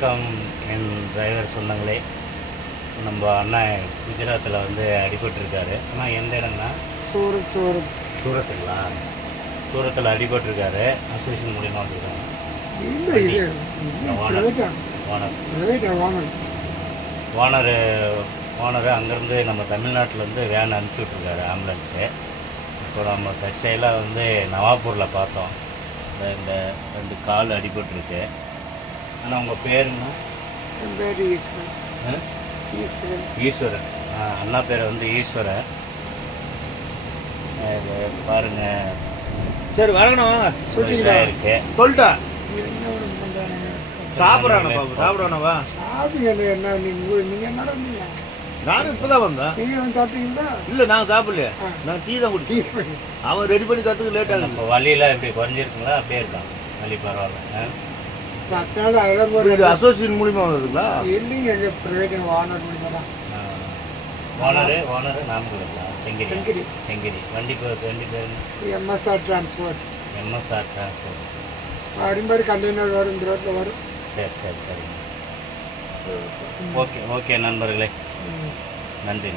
வணக்கம் என் டிரைவர் சொந்தங்களே. நம்ம அண்ணன் குஜராத்தில் வந்து அடிபட்டிருக்காரு. ஆனால் எந்த இடம்னா சூரத்துங்களா? சூரத்தில் அடிபட்டிருக்காரு. அசோசியேஷன் மூலியமாக வந்துருக்காங்க. ஓனர் அங்கேருந்து நம்ம தமிழ்நாட்டிலேருந்து வேன் அனுப்பிச்சி விட்ருக்காரு, ஆம்புலன்ஸு. இப்போ நம்ம தற்செயலாக வந்து நவாப்பூரில் பார்த்தோம். இந்த 2 கால் அடிபட்டிருக்கு. ஆனால் உங்கள் பேருன்னா? என் பேர் ஈஸ்வரன். ஈஸ்வரன். அண்ணா பேர் வந்து ஈஸ்வரன். இது பாருங்க. சரி வரணும் வாங்க. இருக்கு சொல்லிட்டா சாப்பிடுங்க. சாப்பிட்றானவா என்ன நீங்கள் என்ன வந்தீங்க? நானும் இப்போதான் வந்தேன். நீங்கள் வந்து சாப்பிட்டீங்களா? இல்லை நாங்கள் சாப்பிடலையே, நாங்கள் டீ தான் குடிச்சோம். அவன் ரெடி பண்ணி தரத்துக்கு லேட் ஆகுது. இப்போ வலியெல்லாம் எப்படி குறைஞ்சிருக்குங்களா? அப்படியே இருக்கான் வலி? பரவாயில்ல. அசோசியேஷன் மூலியமா வந்ததுங்களா? இல்லைங்க, எங்கள் பிரைவேட் ஓனர் மூலியமாக தான். ஓனர் நாமக்கலுங்களா? செங்கிரி. வண்டி பேர் எம்எஸ்ஆர் டிரான்ஸ்போர்ட். MSR transport. மாதிரி கண்டெய்னர் வரும், இந்த ரோட்டில் வரும். சரி. ஓகே நண்பர்களே, நன்றி.